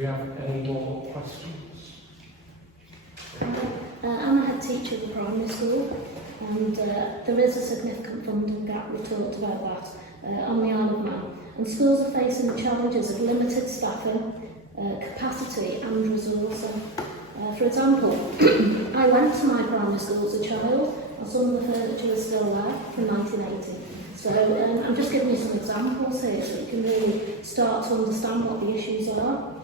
we have any more questions? I'm a head teacher of a primary school, and there is a significant funding gap. We talked about that on the Isle of Man. And schools are facing the challenges of limited staffing, capacity and resourcing. For example, I went to my primary school as a child, and some of the furniture is still there from 1980. So I'm just giving you some examples here so you can really start to understand what the issues are.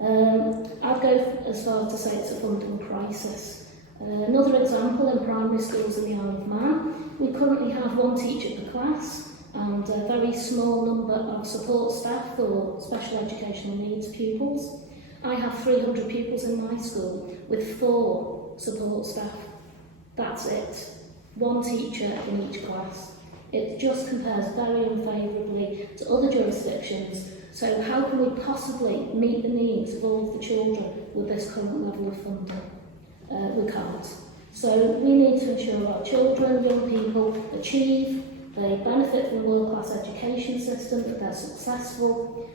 I'd go as far to say it's a funding crisis. Another example, in primary schools in the Isle of Man, we currently have one teacher per class and a very small number of support staff for special educational needs pupils. I have 300 pupils in my school with 4 support staff. That's it. One teacher in each class. It just compares very unfavourably to other jurisdictions. So how can we possibly meet the needs of all of the children with this current level of funding? We can't. So we need to ensure our children, young people achieve, they benefit from a world-class education system, that they're successful.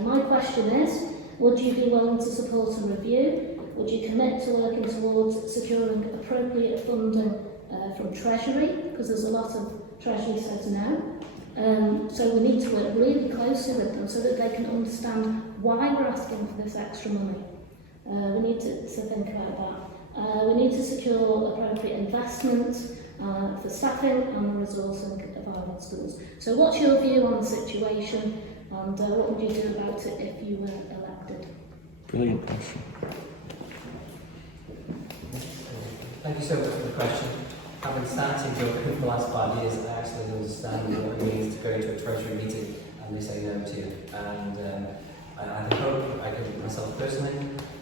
My question is, would you be willing to support a review? Would you commit to working towards securing appropriate funding from Treasury? Because there's a lot of Treasury says no. So we need to work really closely with them so that they can understand why we're asking for this extra money. We need to think about that. We need to secure appropriate investment for staffing and resourcing of our schools. So what's your view on the situation, and what would you do about it if you were elected? Brilliant question. Thank you so much for the question. Having started your for the last 5 years, I actually understand what it means to go to a Treasury meeting and they say no to you. And I hope, I can myself personally,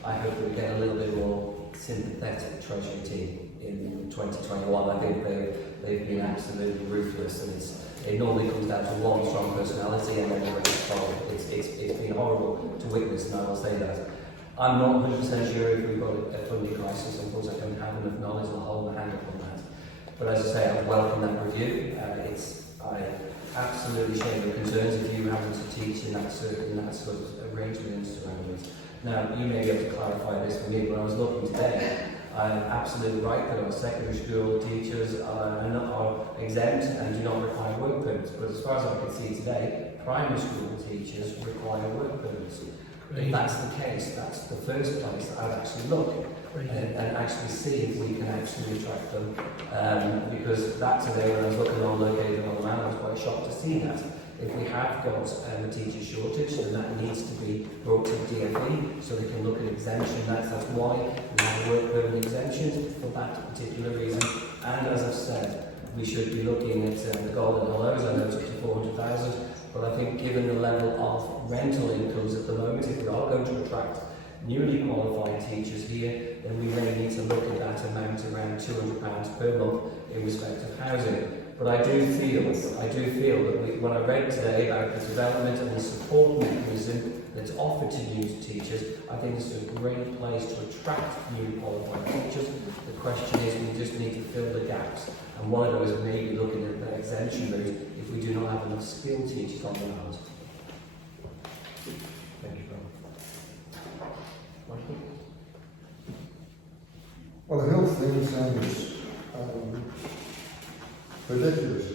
I hope that we get a little bit more sympathetic Treasury team in 2021. I think they've been absolutely ruthless, and it normally comes down to one strong personality and then the rest follow. It's been horrible to witness, and I will say that. I'm not 100% sure if we've got a funding crisis. Unfortunately, I don't have enough knowledge to hold my hand up on that. But as I say, I welcome that review. I absolutely share your concerns if you happen to teach in that sort of arrangement and surroundings. Now, you may be able to clarify this for me. When I was looking today, I'm absolutely right that our secondary school teachers are exempt and do not require work permits. But as far as I can see today, primary school teachers require work permits. If that's the case, that's the first place that I'd actually look and actually see if we can actually attract them. Because that today, when I was looking on located on the man, I was quite shocked to see that. If we have got a teacher shortage, then that needs to be brought to DFE so they can look at exemption. That's why we have work permit exemptions for that particular reason. And as I've said, we should be looking at the golden hellos. I know it's up to 400,000. But I think given the level of rental incomes at the moment, if we are going to attract newly qualified teachers here, then we may need to look at that amount around £200 per month in respect of housing. But I do feel that when I read today about the development and the support mechanism that's offered to new teachers, I think it's a great place to attract newly qualified teachers. The question is, we just need to fill the gaps. And one of those may be looking at the exemption route if we do not have enough skilled teachers on the island. Thank you, Michael? Well, the whole thing sounds ridiculous.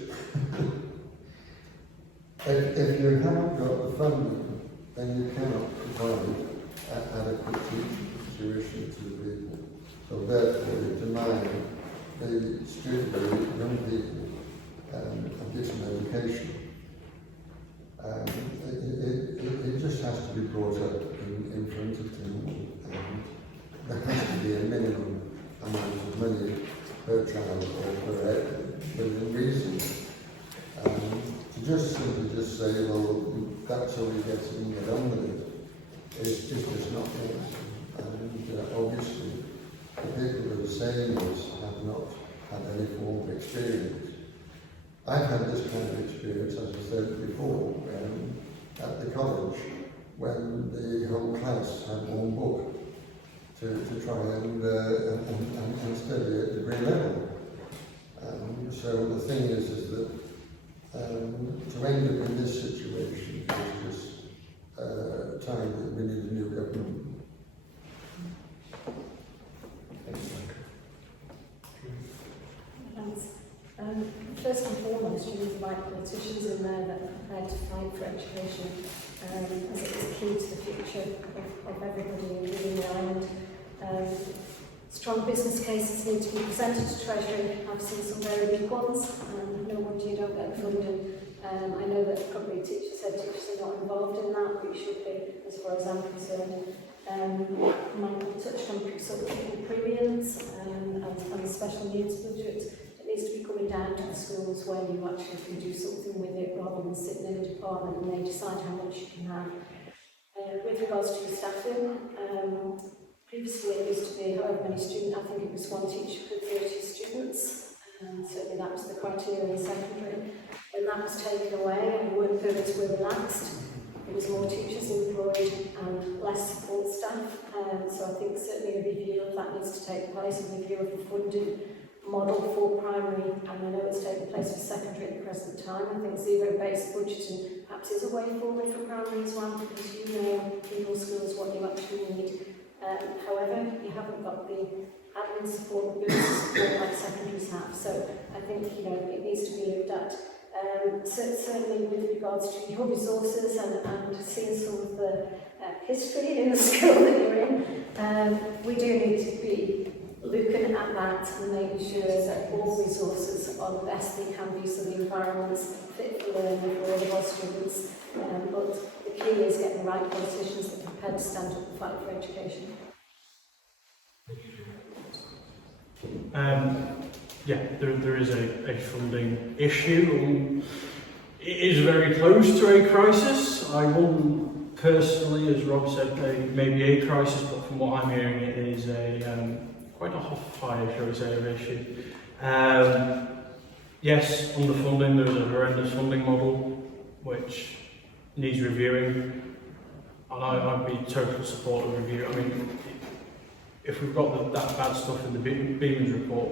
if you haven't got the funding, then you cannot provide adequate teaching tuition to the people. So therefore, you deny the student, young people, additional education. It just has to be brought up in front of them, and there has to be a minimum amount of money per child or per head within reason. To just simply say, well, that's all you get and get on with it, is just not right. And obviously, the people who are saying this have not had any form of experience. I've had this kind of experience, as I said before, at the college, when the whole class had one book to try and study at degree level. So the thing is that to end up in this situation is just time that we need a new government ministry with the right politicians in there that are prepared to fight for education, as it is key to the future of everybody, including the island. Strong business cases need to be presented to Treasury. I've seen some very big ones, and no wonder you don't get funding. I know that probably teachers are not involved in that, but you should be, as far as I'm concerned. Michael touched on pupil premiums and the special needs budget. It needs to be coming down to the schools where you actually can do something with it rather than sitting in a department and they decide how much you can have. With regards to staffing, previously it used to be however many students, I think it was one teacher for 30 students, and certainly that was the criteria in secondary. When that was taken away and work permits were relaxed, there was more teachers employed and less support staff, so I think certainly a review of that needs to take place, a review of the funding model for primary, and I know it's taking place for secondary at the present time. I think zero-based budgeting perhaps is a way forward for primary as well, because you know in your schools what you actually need. However, you haven't got the admin support, the business support like secondaries have, so I think it needs to be looked at. Certainly with regards to your resources and seeing some of the history in the school that you're in, we do need to be looking at that and making sure that all resources are the best they can be so the environment's fit for learning for all of our students. But the key is getting the right politicians that are prepared to stand up and fight for education. Yeah, there is a funding issue. It is very close to a crisis. I wouldn't personally, as Rob said, maybe a crisis, but from what I'm hearing, it is quite a hot fire, shall we say, of issue. Yes, on the funding, there is a horrendous funding model which needs reviewing, and I'd be total support of review. I mean, if we've got that bad stuff in the Beamon's report,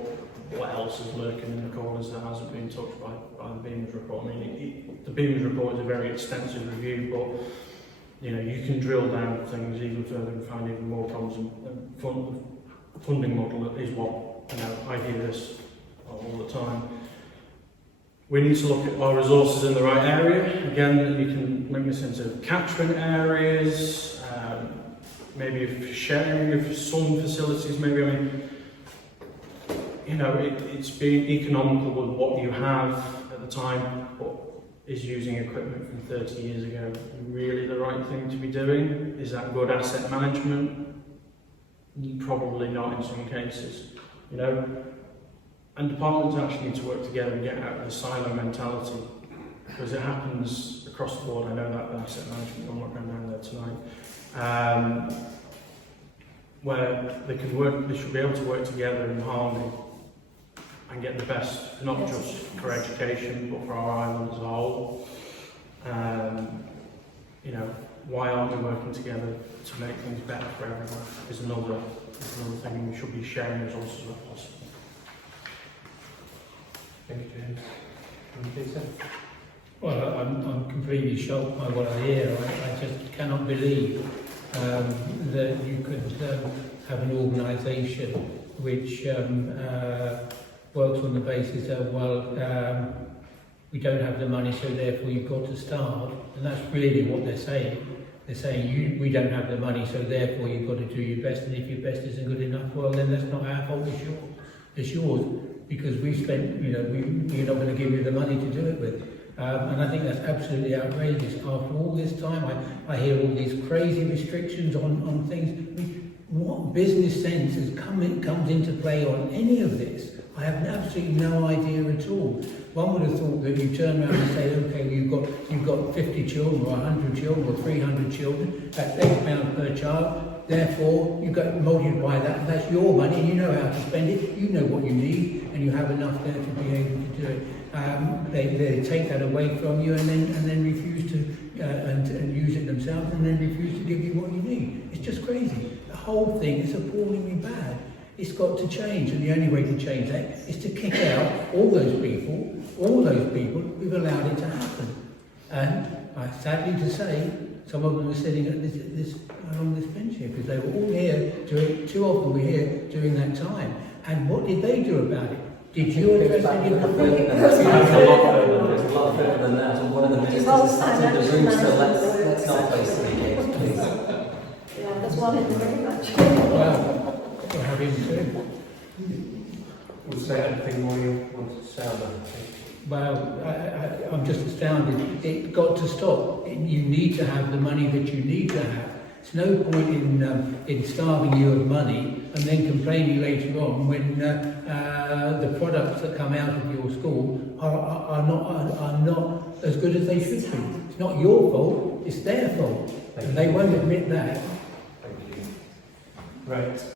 what else is lurking in the corners that hasn't been touched by the Beamon's report? I mean, the Beamon's report is a very extensive review, but you can drill down things even further and find even more problems. And funding model is what I hear this all the time. We need to look at our resources in the right area. Again, you can make this into catchment areas, maybe if sharing of some facilities, maybe, I mean, it's being economical with what you have at the time, but is using equipment from 30 years ago really the right thing to be doing? Is that good asset management? Probably not in some cases, And departments actually need to work together and get out of the silo mentality, because it happens across the board. I know that with asset management, I'm not going down there tonight. Where they should be able to work together in harmony and get the best, not just for education, but for our island as a whole. Why aren't we working together to make things better for everyone? Is another thing. We should be sharing resources where possible. Thank you, James. Peter? Well, I'm completely shocked by what I hear. I just cannot believe that you could have an organisation which works on the basis of, we don't have the money, so therefore you've got to starve. And that's really what they're saying. They're saying, we don't have the money, so therefore you've got to do your best, and if your best isn't good enough, well, then that's not our fault, it's yours. Because we spent, we're not going to give you the money to do it with. And I think that's absolutely outrageous. After all this time, I hear all these crazy restrictions on things. I mean, what business sense comes into play on any of this? I have absolutely no idea at all. One would have thought that you turn around and say, okay, you've got 50 children, or 100 children, or 300 children, that's £8 per child. Therefore, you've got to multiply that, and that's your money, and you know how to spend it, you know what you need, and you have enough there to be able to do it. They take that away from you and then refuse to and use it themselves, and then refuse to give you what you need. It's just crazy. The whole thing is appallingly bad. It's got to change, and the only way to change that is to kick out all those people who've allowed it to happen. And sadly to say, some of them are sitting at along this bench here, because they were all here, two of them were here during that time. And what did they do about it? Did you address any of the it's a lot further than that, and one of the ministers Involves is sat in the financial room, so management, let's not play silly games, please. Yeah, there's one in the room actually. Well, we'll have him too. Was there anything more you wanted to say on that? Well, I'm just astounded. It got to stop. You need to have the money that you need to have. There's no point in starving you of money and then complaining later on when the products that come out of your school are not as good as they should be. It's not your fault, it's their fault. And they won't admit that. Thank you. Right.